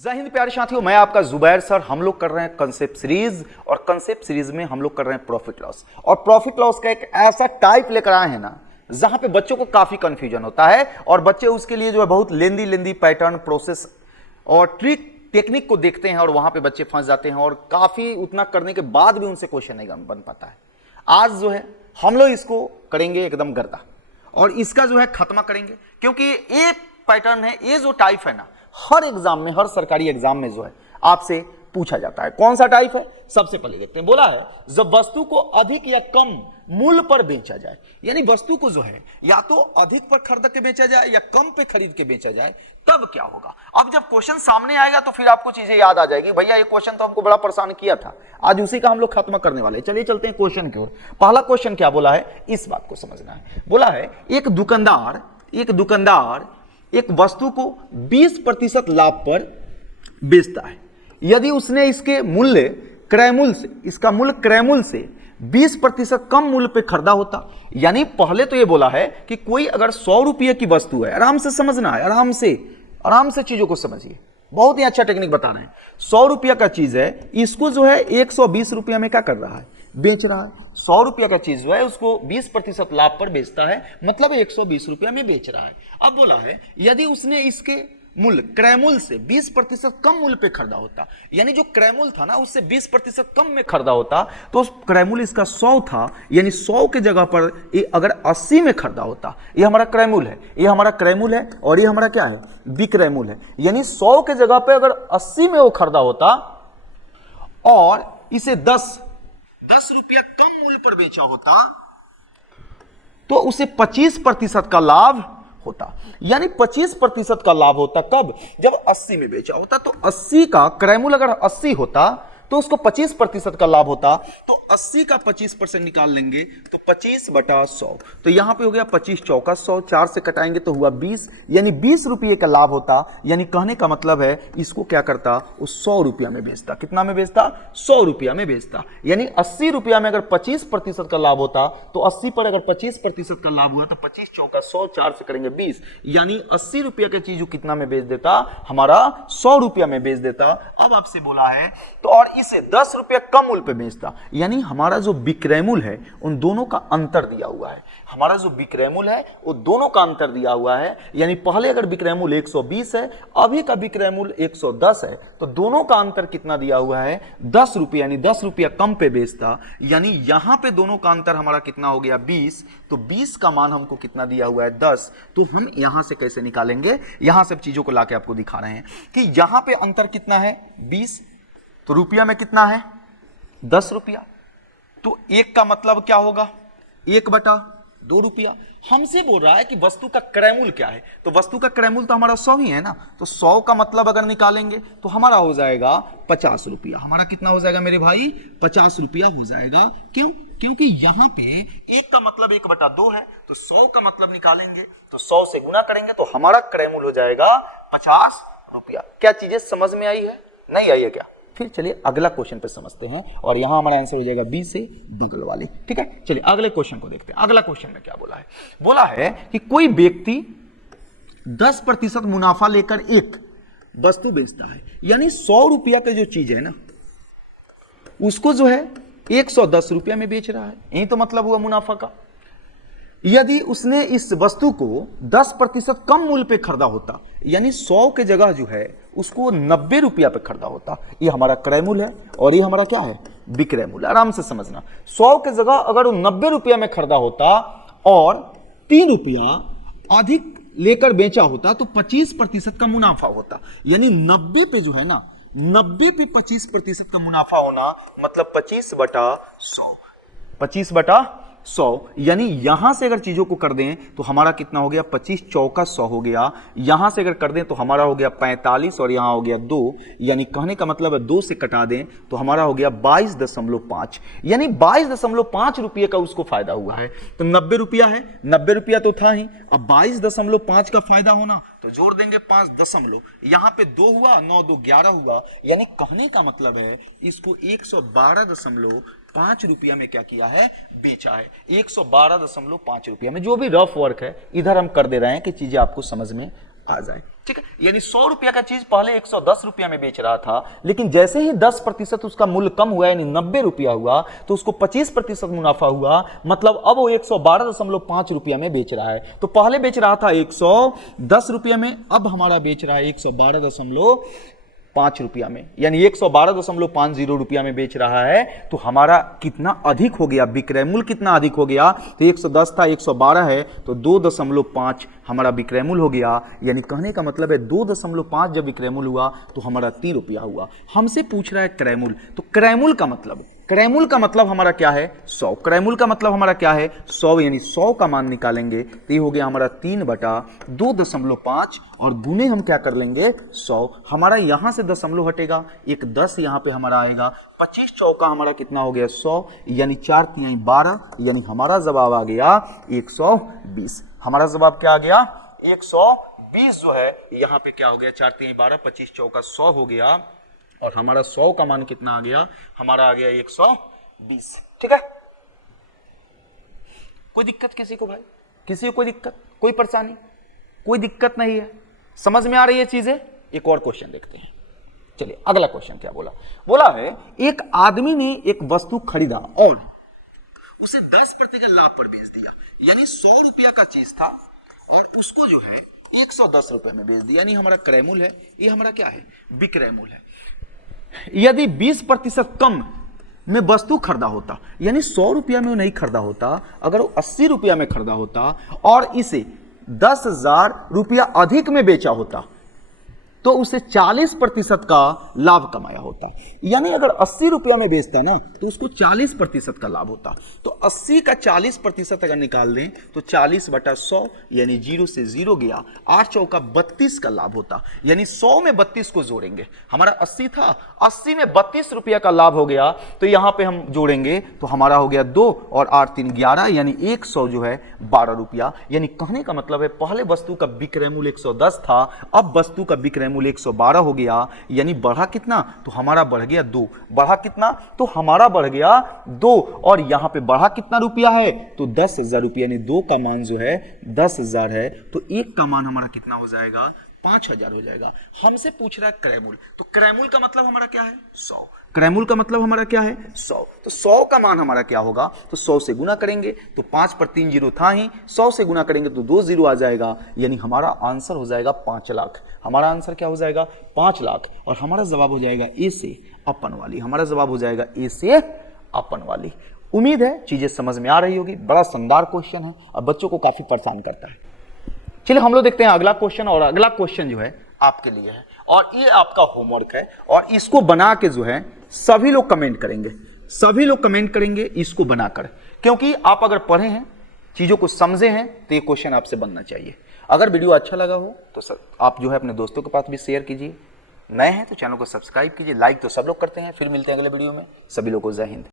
जय हिंद प्यारे साथियों, मैं आपका जुबैर सर। हम लोग कर रहे हैं कंसेप्ट सीरीज और कंसेप्ट सीरीज में हम लोग कर रहे हैं प्रॉफिट लॉस। और प्रॉफिट लॉस का एक ऐसा टाइप लेकर आए हैं ना जहां पे बच्चों को काफी कंफ्यूजन होता है और बच्चे उसके लिए जो है बहुत लेंदी पैटर्न प्रोसेस और ट्रिक टेक्निक को देखते हैं और वहां पे बच्चे फंस जाते हैं और काफी उतना करने के बाद भी उनसे क्वेश्चन नहीं बन पाता है। आज जो है हम लोग इसको करेंगे एकदम गर्दा और इसका जो है खात्मा करेंगे, क्योंकि ये पैटर्न है, ये जो टाइप है ना हर एग्जाम में, हर सरकारी एग्जाम में जो है आपसे पूछा जाता है। कौन सा टाइप है सबसे पहले देखते हैं। बोला है जब वस्तु को अधिक या कम मूल्य पर बेचा जाए, यानी वस्तु को जो है या तो अधिक पर खरीद के बेचा जाए या कम पे खरीद के बेचा जाए, तब क्या होगा। अब जब क्वेश्चन सामने आएगा तो फिर आपको चीजें याद आ जाएगी। भैया ये क्वेश्चन तो हमको बड़ा परेशान किया था, आज उसी का हम लोग खत्म करने वाले हैं। चलिए चलते हैं क्वेश्चन की ओर। पहला क्वेश्चन क्या बोला है, इस बात को समझना है। बोला है एक दुकानदार एक वस्तु को 20% लाभ पर बेचता है। यदि उसने इसके मूल्य क्रय मूल्य से, इसका मूल्य क्रय मूल्य से 20% कम मूल्य पे खरीदा होता, यानी पहले तो ये बोला है कि कोई अगर 100 रुपये की वस्तु है, आराम से समझना है, आराम से चीजों को समझिए, बहुत ही अच्छा टेक्निक बता रहे हैं। 100 रुपया का चीज है, इसको जो है 120 रुपया में क्या कर रहा है, बेच रहा है। 100 रुपया का चीज जो है उसको 20% लाभ पर बेचता है, मतलब 120 रुपया में बेच रहा है। अब बोला है यदि उसने इसके मूल्य क्रय मूल्य से 20% कम मूल्य पे खरीदा होता, यानी जो क्रय मूल्य था ना उससे 20% कम में खरीदा होता, तो उस क्रय मूल्य इसका 100 था, यानी 100 के जगह पर ये अगर 80 में खरीदा होता, ये हमारा क्रय मूल्य है, ये हमारा क्रय मूल्य है और ये हमारा क्या है, विक्रय मूल्य है। यानी 100 के जगह पे अगर 80 में वो खरीदा होता और इसे 10 रुपया कम मूल्य पर बेचा होता, तो उसे 25% का लाभ होता। यानी 25% का लाभ होता कब, जब 80 में बेचा होता। तो 80 का क्रय मूल्य अगर 80 होता तो उसको 25% का लाभ होता, तो 80 का 25% निकाल लेंगे तो 25/100। तो यहां पे हो गया 25 चौका 100, 4 से कटाएंगे तो हुआ 20, यानी 20 रुपये का लाभ होता। यानी कहने का मतलब है इसको क्या करता, वो 100 रुपया में बेचता। कितना में बेचता, 100 रुपया में बेचता। यानी 80 रुपया में अगर 25% का लाभ होता तो 80 पर अगर 25% का लाभ हुआ तो 25 चौका 100, 4 से करेंगे 20, यानी 80 रुपया की चीज कितना में बेच देता, हमारा 100 रुपया में बेच देता। अब आपसे बोला है तो और इसे 10 रुपया कम मूल्य पे बेचता, यानी हमारा जो विक्रय मूल्य है उन दोनों का अंतर दिया हुआ है। हमारा जो विक्रय मूल्य है वो दोनों का अंतर दिया हुआ है, यानी पहले अगर विक्रय मूल्य 120 है, अभी का विक्रय मूल्य 110 है, तो दोनों का अंतर कितना दिया हुआ है, 10 रुपया, यानी 10 रुपया कम पे बेचता। यानी यहां पे दोनों का अंतर हमारा कितना हो गया, 20। तो 20 का मान हमको कितना दिया हुआ है, 10। तो हम यहां से कैसे निकालेंगे, यहां सब चीजों को लाके आपको दिखा रहे हैं कि यहां पे अंतर कितना है, 20, तो रुपया में कितना है, 10 रुपया। तो एक का मतलब क्या होगा, 1/2 रुपया। हमसे बोल रहा है कि वस्तु का क्रय मूल्य क्या है, तो वस्तु का क्रय मूल्य तो हमारा 100 ही है ना, तो 100 का मतलब अगर निकालेंगे तो हमारा हो जाएगा 50 रुपया। हमारा कितना हो जाएगा मेरे भाई, 50 रुपया हो जाएगा। क्यों, क्योंकि यहां पे एक का मतलब 1/2 है, तो 100 का मतलब निकालेंगे तो 100 से गुना करेंगे तो हमारा क्रय मूल्य हो जाएगा 50 रुपया। क्या चीजें समझ में आई है, नहीं आई है क्या? फिर चलिए अगला क्वेश्चन पे समझते हैं और यहां हमारा आंसर हो जाएगा बी से बगल वाले। ठीक है, चलिए अगले क्वेश्चन को देखते हैं। अगला क्वेश्चन में क्या बोला है, बोला है कि कोई व्यक्ति 10% मुनाफा लेकर एक वस्तु बेचता है, यानी 100 रुपया का जो चीज है ना उसको जो है 110 रुपया में बेच रहा है। यही तो मतलब हुआ मुनाफा का। यदि उसने इस वस्तु को 10% कम मूल्य पे खरीदा होता, यानी 100 के जगह जो है उसको 90 रुपया पे खरीदा होता, ये हमारा क्रय मूल्य है और ये हमारा क्या है, विक्रय मूल्य। आराम से समझना, 100 के जगह अगर वो 90 रुपया में खरीदा होता और 3 रुपया अधिक लेकर बेचा होता तो 25% का मुनाफा होता। यानी 90 पे जो है ना, 90 पे 25% का मुनाफा होना मतलब 25/100, 25/100। यानी यहां से अगर चीजों को कर दें तो हमारा कितना हो गया, 25 चौका 100 हो गया। यहां से अगर कर दें तो हमारा हो गया 45 और यहां हो गया 2, यानी कहने का मतलब है 2 से कटा दें तो हमारा हो गया 22.5, यानी 22.5 रुपये का उसको फायदा हुआ है। तो 90 रुपया है, 90 रुपया तो था ही, अब 22.5 का फायदा होना तो जोड़ देंगे 5 दशमलव, यहां पे 2 हुआ, 9 2 11 हुआ। यानी कहने का मतलब है इसको 112.5 रुपया में क्या किया है, बेचा है। 112.5 रुपया में। जो भी रफ वर्क है इधर हम कर दे रहे हैं कि चीजें आपको समझ में आ जाए। ठीक है, यानी 100 रुपया का चीज पहले 110 रुपया में बेच रहा था, लेकिन जैसे ही 10% उसका मूल्य कम हुआ यानी 90 रुपया हुआ तो उसको 25% मुनाफा हुआ, मतलब अब वो 112.5 रुपया में बेच रहा है। तो पहले बेच रहा था 110 रुपया में, अब हमारा बेच रहा है 112.5 रुपया में, यानी 112.50 रुपया में बेच रहा है। तो हमारा कितना अधिक हो गया, विक्रय मूल्य कितना अधिक हो गया, तो 110 था 112 है तो 2.5 हमारा विक्रय मूल्य हो गया। यानी कहने का मतलब है 2.5 जब विक्रय मूल्य हुआ तो हमारा 3 रुपया हुआ। हमसे पूछ रहा है क्रय मूल्य, तो क्रय मूल्य का मतलब हमारा क्या है 100, क्रय मूल्य का मतलब हमारा क्या है 100, यानी 100 का मान निकालेंगे तो ये हो गया हमारा 3/2.5 और गुने हम क्या कर लेंगे 100, हमारा यहां से दशमलव हटेगा, एक 10 यहां पे हमारा आएगा, 25 चौका हमारा कितना हो गया 100, यानी 4 तिहाई 12, यानी हमारा जवाब आ गया 120। हमारा जवाब क्या आ गया 120 जो है, यहां पे क्या हो गया 4 तिहाई 12, 25 चौका 100 हो गया और हमारा 100 का मान कितना आ गया, हमारा आ गया 120। ठीक है, कोई दिक्कत किसी को भाई, किसी को कोई दिक्कत, कोई परेशानी, कोई दिक्कत नहीं है, समझ में आ रही है चीजें। एक और क्वेश्चन देखते हैं। चलिए अगला क्वेश्चन क्या बोला है एक आदमी ने एक वस्तु खरीदा और उसे 10% लाभ पर बेच दिया, यानी 100 रुपया का चीज था और उसको जो है 110 रुपए में बेच दिया, यानी हमारा क्रय मूल्य है, ये हमारा क्या है विक्रय मूल्य है। यदि 20% कम में वस्तु खरीदा होता, यानी 100 रुपया में वो नहीं खरीदा होता, अगर वो 80 रुपया में खरीदा होता और इसे 10,000 रुपया अधिक में बेचा होता तो उसे 40% का लाभ कमाया होता। यानी अगर 80 रुपया में बेचता ना तो उसको 40% का लाभ होता। तो 80 का 40% अगर निकाल दें तो 40/100 यानी 0 से 0 गया, 8 चौका 32 का लाभ होता। यानी 100 में 32 को जोड़ेंगे, हमारा 80 था, 80 में 32 रुपया का लाभ हो गया, तो यहां पे हम जोड़ेंगे तो हमारा हो गया 2 और 8 3 11, यानी 100 जो है 12 रुपया। यानी कहने का मतलब है पहले वस्तु का विक्रय मूल्य 110 था, अब वस्तु का विक्रय मूल्य 112 हो गया, यानी बढ़ा कितना, तो हमारा बढ़ गया 2, बढ़ा कितना, तो हमारा बढ़ गया 2 और यहां पे बढ़ा कितना रुपया है, तो 10,000 रुपया, यानी 2 का मान जो है 10,000 है, तो 1 का मान हमारा कितना हो जाएगा 5,000 हो जाएगा। हमसे पूछ रहा है क्रय मूल्य, तो क्रय मूल्य का मतलब हमारा क्या है 100, क्रय मूल्य का मतलब हमारा क्या है 100, तो 100 का मान हमारा क्या होगा, तो 100 से गुना करेंगे तो 5 पर 3 जीरो था ही, 100 से गुना करेंगे तो 2 जीरो आ जाएगा, यानी हमारा आंसर हो जाएगा 5 लाख। हमारा आंसर क्या हो जाएगा 5 लाख और हमारा जवाब हो जाएगा ए से अपन वाली, हमारा जवाब हो जाएगा ए से अपन वाली। उम्मीद है चीजें समझ में आ रही होगी, बड़ा शानदार क्वेश्चन है और बच्चों को काफी परेशान करता है। चलिए हम लोग देखते हैं अगला क्वेश्चन, और अगला क्वेश्चन जो है आपके लिए है और ये आपका होमवर्क है और इसको बना के जो है सभी लोग कमेंट करेंगे, सभी लोग कमेंट करेंगे इसको बनाकर, क्योंकि आप अगर पढ़े हैं, चीजों को समझे हैं तो ये क्वेश्चन आपसे बनना चाहिए। अगर वीडियो अच्छा लगा हो तो आप जो है अपने दोस्तों के पास भी शेयर कीजिए, नए हैं तो चैनल को सब्सक्राइब कीजिए, लाइक तो सब लोग करते हैं। फिर मिलते हैं अगले वीडियो में, सभी लोगों को जय हिंद।